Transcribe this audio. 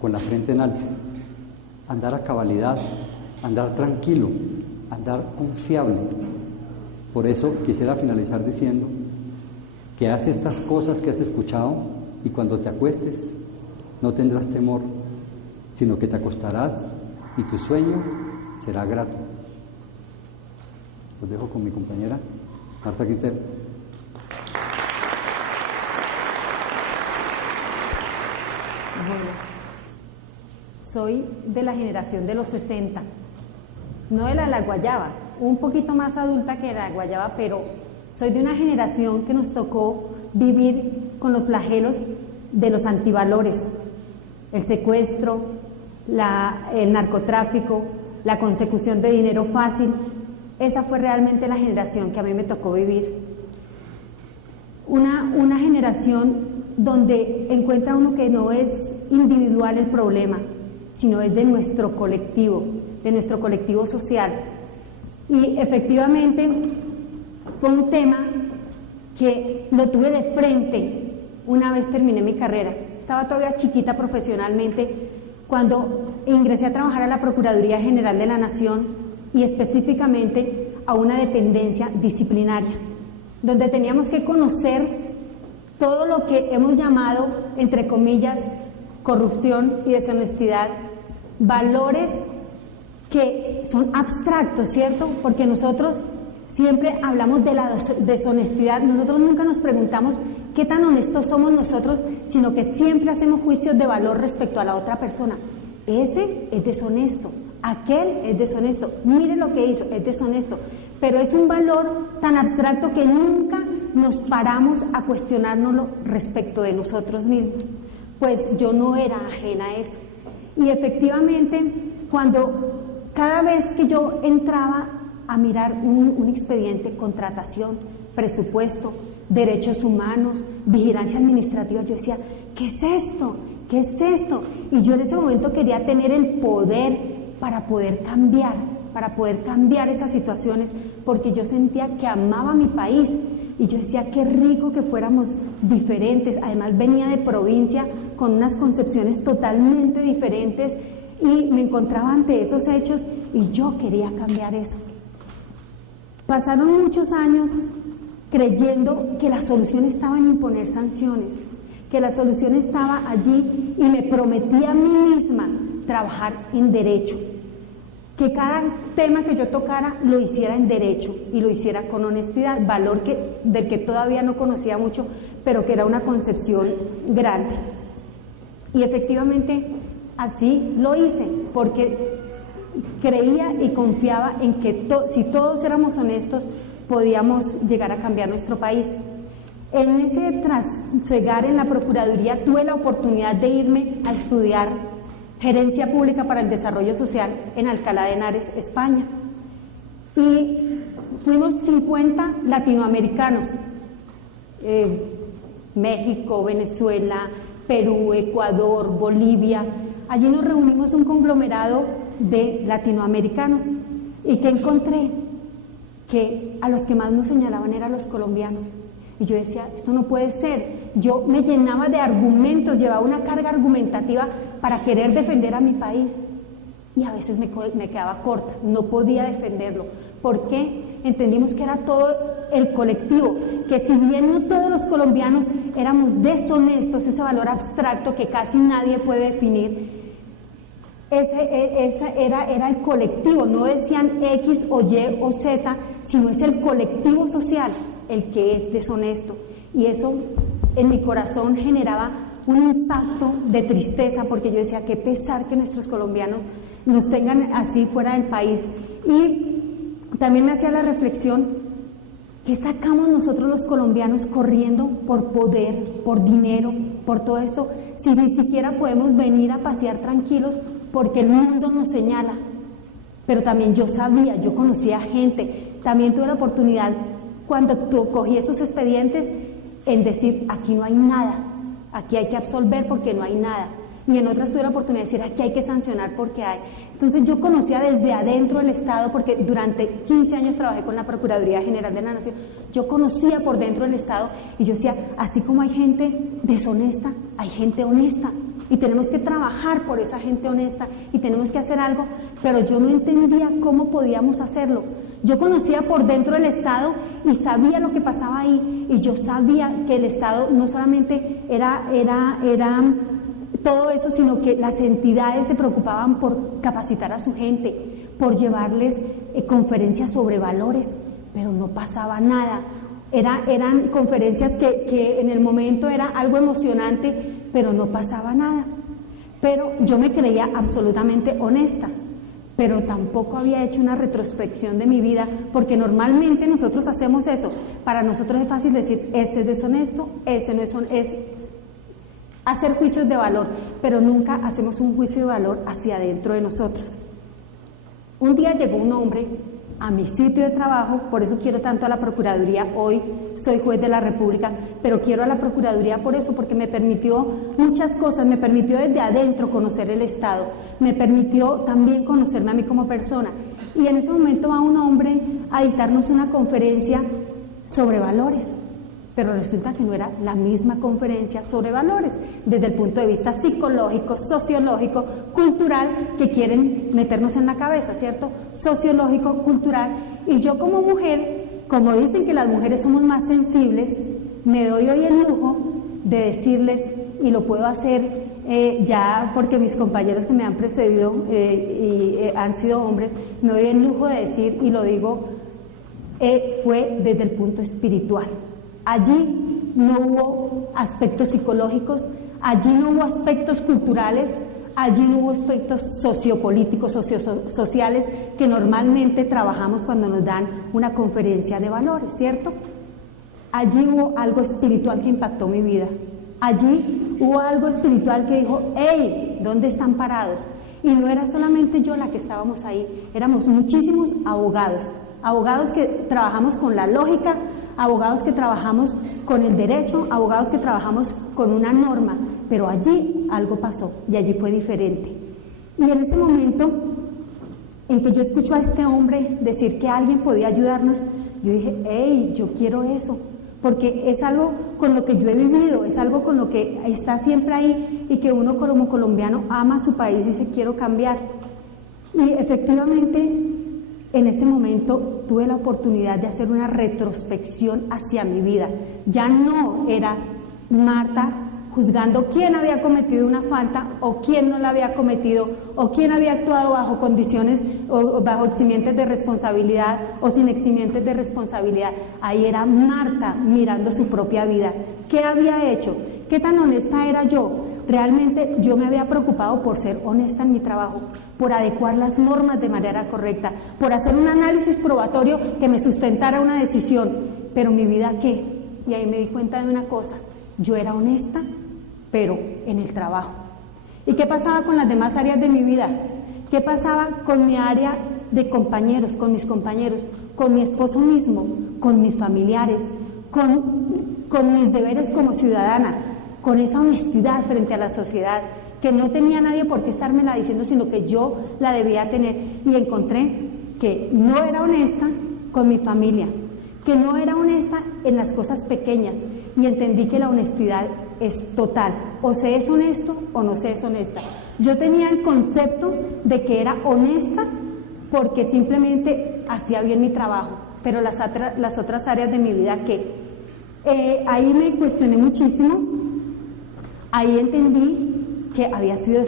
con la frente en alto, andar a cabalidad, andar tranquilo, andar confiable. Por eso quisiera finalizar diciendo que haz estas cosas que has escuchado y cuando te acuestes no tendrás temor, sino que te acostarás y tu sueño será grato. Los dejo con mi compañera Marta Quintero. Bueno, soy de la generación de los 60, no de la guayaba, un poquito más adulta que la guayaba, pero soy de una generación que nos tocó vivir con los flagelos de los antivalores, el secuestro, el narcotráfico, la consecución de dinero fácil. Esa fue realmente la generación que a mí me tocó vivir. Una generación donde encuentra uno que no es individual el problema, sino es de nuestro colectivo social. Y efectivamente fue un tema que lo tuve de frente una vez terminé mi carrera. Estaba todavía chiquita profesionalmente cuando ingresé a trabajar a la Procuraduría General de la Nación y específicamente a una dependencia disciplinaria, donde teníamos que conocer todo lo que hemos llamado, entre comillas, corrupción y deshonestidad, valores que son abstractos, ¿cierto? Porque nosotros siempre hablamos de la deshonestidad, nosotros nunca nos preguntamos qué tan honestos somos nosotros, sino que siempre hacemos juicios de valor respecto a la otra persona. Ese es deshonesto, aquel es deshonesto, mire lo que hizo, es deshonesto, pero es un valor tan abstracto que nunca nos paramos a cuestionárnoslo respecto de nosotros mismos. Pues yo no era ajena a eso. Y efectivamente, cada vez que yo entraba a mirar un expediente, contratación, presupuesto, derechos humanos, vigilancia administrativa, yo decía, ¿qué es esto? ¿Qué es esto? Y yo en ese momento quería tener el poder para poder cambiar esas situaciones, porque yo sentía que amaba mi país y yo decía, qué rico que fuéramos diferentes. Además venía de provincia con unas concepciones totalmente diferentes y me encontraba ante esos hechos y yo quería cambiar eso. Pasaron muchos años creyendo que la solución estaba en imponer sanciones, que la solución estaba allí, y me prometí a mí misma trabajar en derecho, que cada tema que yo tocara lo hiciera en derecho y lo hiciera con honestidad, valor del que todavía no conocía mucho, pero que era una concepción grande. Y efectivamente así lo hice, porque creía y confiaba en que si todos éramos honestos podíamos llegar a cambiar nuestro país. En ese trasegar en la Procuraduría tuve la oportunidad de irme a estudiar Gerencia Pública para el Desarrollo Social en Alcalá de Henares, España. Y fuimos 50 latinoamericanos, México, Venezuela, Perú, Ecuador, Bolivia. Allí nos reunimos un conglomerado de latinoamericanos. ¿Y qué encontré? Que a los que más nos señalaban eran los colombianos. Y yo decía, esto no puede ser. Yo me llenaba de argumentos, llevaba una carga argumentativa para querer defender a mi país. Y a veces me quedaba corta, no podía defenderlo. ¿Por qué? Entendimos que era todo el colectivo, que si bien no todos los colombianos éramos deshonestos, ese valor abstracto que casi nadie puede definir, era el colectivo, no decían X o Y o Z, sino es el colectivo social el que es deshonesto. Y eso en mi corazón generaba un impacto de tristeza, porque yo decía, qué pesar que nuestros colombianos nos tengan así fuera del país. Y también me hacía la reflexión, ¿qué sacamos nosotros los colombianos corriendo por poder, por dinero, por todo esto, si ni siquiera podemos venir a pasear tranquilos porque el mundo nos señala? Pero también yo sabía, yo conocía gente, también tuve la oportunidad cuando cogí esos expedientes en decir, aquí no hay nada, aquí hay que absolver porque no hay nada. Y en otras tuve la oportunidad de decir, aquí hay que sancionar porque hay. Entonces yo conocía desde adentro del Estado, porque durante 15 años trabajé con la Procuraduría General de la Nación, yo conocía por dentro del Estado y yo decía, así como hay gente deshonesta, hay gente honesta. y tenemos que trabajar por esa gente honesta y tenemos que hacer algo, pero yo no entendía cómo podíamos hacerlo. Yo conocía por dentro el Estado y sabía lo que pasaba ahí, y yo sabía que el Estado no solamente era todo eso, sino que las entidades se preocupaban por capacitar a su gente, por llevarles conferencias sobre valores, pero no pasaba nada. Eran conferencias que en el momento era algo emocionante, pero no pasaba nada. Pero yo me creía absolutamente honesta, pero tampoco había hecho una retrospección de mi vida, porque normalmente nosotros hacemos eso. Para nosotros es fácil decir, ese es deshonesto, ese no es honesto, es hacer juicios de valor, pero nunca hacemos un juicio de valor hacia adentro de nosotros. Un día llegó un hombre a mi sitio de trabajo, por eso quiero tanto a la Procuraduría. Hoy soy juez de la República, pero quiero a la Procuraduría por eso, porque me permitió muchas cosas, me permitió desde adentro conocer el Estado, me permitió también conocerme a mí como persona. Y en ese momento va un hombre a dictarnos una conferencia sobre valores, pero resulta que no era la misma conferencia sobre valores, desde el punto de vista psicológico, sociológico, cultural, que quieren meternos en la cabeza, ¿cierto? Sociológico, cultural, y yo como mujer, como dicen que las mujeres somos más sensibles, me doy hoy el lujo de decirles, y lo puedo hacer ya porque mis compañeros que me han precedido han sido hombres, me doy el lujo de decir, y lo digo, fue desde el punto espiritual. Allí no hubo aspectos psicológicos, allí no hubo aspectos culturales, allí no hubo aspectos sociopolíticos, sociales, que normalmente trabajamos cuando nos dan una conferencia de valores, ¿cierto? Allí hubo algo espiritual que impactó mi vida. Allí hubo algo espiritual que dijo, ¡hey! ¿Dónde están parados? Y no era solamente yo la que estábamos ahí, éramos muchísimos abogados, abogados que trabajamos con la lógica, abogados que trabajamos con el derecho, abogados que trabajamos con una norma, pero allí algo pasó y allí fue diferente. Y en ese momento en que yo escucho a este hombre decir que alguien podía ayudarnos, yo dije, hey, yo quiero eso, porque es algo con lo que yo he vivido, es algo con lo que está siempre ahí y que uno como colombiano ama a su país y dice, quiero cambiar. Y efectivamente, en ese momento tuve la oportunidad de hacer una retrospección hacia mi vida. Ya no era Marta juzgando quién había cometido una falta o quién no la había cometido o quién había actuado bajo condiciones o bajo eximientes de responsabilidad o sin eximientes de responsabilidad. Ahí era Marta mirando su propia vida. ¿Qué había hecho? ¿Qué tan honesta era yo? Realmente yo me había preocupado por ser honesta en mi trabajo, por adecuar las normas de manera correcta, por hacer un análisis probatorio que me sustentara una decisión. Pero mi vida, ¿qué? Y ahí me di cuenta de una cosa, yo era honesta, pero en el trabajo. ¿Y qué pasaba con las demás áreas de mi vida? ¿Qué pasaba con mi área de compañeros, con mis compañeros, con mi esposo mismo, con mis familiares, con mis deberes como ciudadana? Con esa honestidad frente a la sociedad, que no tenía nadie por qué estármela diciendo, sino que yo la debía tener. Y encontré que no era honesta con mi familia, que no era honesta en las cosas pequeñas, y entendí que la honestidad es total, o se es honesto o no se es honesta. Yo tenía el concepto de que era honesta porque simplemente hacía bien mi trabajo, pero las otras áreas de mi vida, que ahí me cuestioné muchísimo. Ahí entendí que había sido